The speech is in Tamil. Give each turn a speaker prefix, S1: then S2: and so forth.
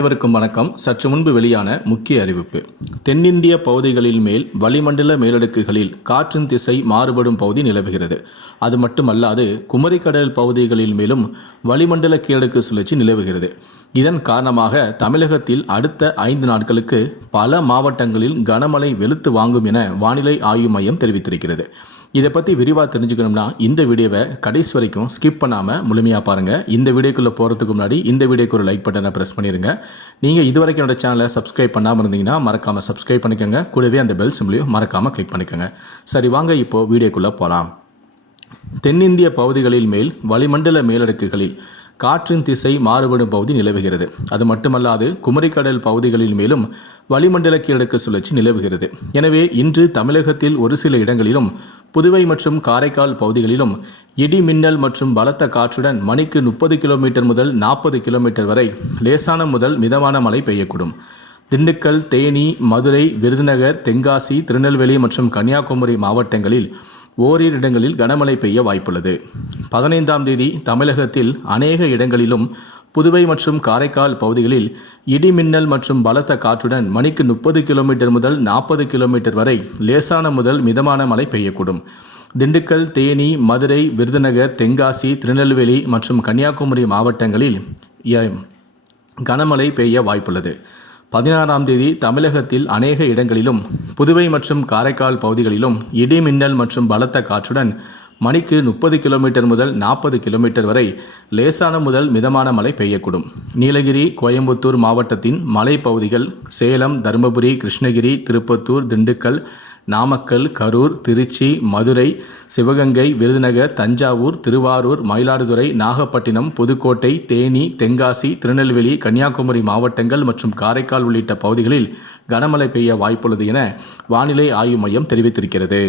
S1: அனைவருக்கும் வணக்கம். சற்று முன்பு வெளியான முக்கிய அறிவிப்பு. தென்னிந்திய பகுதிகளில் மேல் வளிமண்டல மேலடுக்குகளில் காற்றின் திசை மாறுபடும் பகுதி நிலவுகிறது. அது மட்டுமல்லாது குமரிக்கடல் பகுதிகளில் மேலும் வளிமண்டல கீழடுக்கு சுழற்சி நிலவுகிறது. இதன் காரணமாக தமிழகத்தில் அடுத்த ஐந்து நாட்களுக்கு பல மாவட்டங்களில் கனமழை வெளுத்து வாங்கும் என வானிலை ஆய்வு மையம் தெரிவித்திருக்கிறது. இதை பற்றி விரிவாக தெரிஞ்சுக்கணும்னா இந்த வீடியோவை கடைசி வரைக்கும் ஸ்கிப் பண்ணாமல் முழுமையாக பாருங்கள் இந்த வீடியோக்குள்ளே போகிறதுக்கு முன்னாடி இந்த வீடியோக்கு ஒரு லைக் பட்டனை ப்ரெஸ் பண்ணிடுங்க நீங்கள் இது வரைக்கும் என்னோட சேனலை சப்ஸ்கிரைப் பண்ணாமல் இருந்தீங்கன்னா மறக்காமல் சப்ஸ்கிரைப் பண்ணிக்கோங்க. கூடவே அந்த பெல் சிம்லையும் மறக்காமல் கிளிக் பண்ணிக்கோங்க. சரி வாங்க இப்போது வீடியோக்குள்ளே போகலாம் தென்னிந்திய பகுதிகளில் மேல் வளிமண்டல மேலடுக்குகளில் காற்றின் திசை மாறுபடும் பகுதி நிலவுகிறது. அது மட்டுமல்லாது குமரிக்கடல் பகுதிகளில் மேலும் வளிமண்டல கீழடுக்கு சுழற்சி நிலவுகிறது. எனவே இன்று தமிழகத்தில் ஒரு சில இடங்களிலும் புதுவை மற்றும் காரைக்கால் பகுதிகளிலும் இடி மின்னல் மற்றும் பலத்த காற்றுடன் மணிக்கு முப்பது கிலோமீட்டர் முதல் நாற்பது கிலோமீட்டர் வரை லேசான முதல் மிதமான மழை பெய்யக்கூடும். திண்டுக்கல் தேனி மதுரை விருதுநகர் தென்காசி திருநெல்வேலி மற்றும் கன்னியாகுமரி மாவட்டங்களில் ஓரிரு இடங்களில் கனமழை பெய்ய வாய்ப்புள்ளது. பதினைந்தாம் தேதி தமிழகத்தில் அநேக இடங்களிலும் புதுவை மற்றும் காரைக்கால் பகுதிகளில் இடிமின்னல் மற்றும் பலத்த காற்றுடன் மணிக்கு முப்பது கிலோமீட்டர் முதல் நாற்பது கிலோமீட்டர் வரை லேசான முதல் மிதமான மழை பெய்யக்கூடும். திண்டுக்கல் தேனி மதுரை விருதுநகர் தென்காசி திருநெல்வேலி மற்றும் கன்னியாகுமரி மாவட்டங்களில் கனமழை பெய்ய வாய்ப்புள்ளது. பதினாறாம் தேதி தமிழகத்தில் அநேக இடங்களிலும் புதுவை மற்றும் காரைக்கால் பகுதிகளிலும் இடி மின்னல் மற்றும் பலத்த காற்றுடன் மணிக்கு முப்பது கிலோமீட்டர் முதல் நாற்பது கிலோமீட்டர் வரை லேசான முதல் மிதமான மழை பெய்யக்கூடும். நீலகிரி கோயம்புத்தூர் மாவட்டத்தின் மலைப்பகுதிகள் சேலம் தருமபுரி கிருஷ்ணகிரி திருப்பத்தூர் திண்டுக்கல் நாமக்கல் கரூர் திருச்சி மதுரை சிவகங்கை விருதுநகர் தஞ்சாவூர் திருவாரூர் மயிலாடுதுறை நாகப்பட்டினம் புதுக்கோட்டை தேனி தென்காசி திருநெல்வேலி கன்னியாகுமரி மாவட்டங்கள் மற்றும் காரைக்கால் உள்ளிட்ட பகுதிகளில் கனமழை பெய்ய வாய்ப்புள்ளது என வானிலை ஆய்வு மையம் தெரிவித்திருக்கிறது.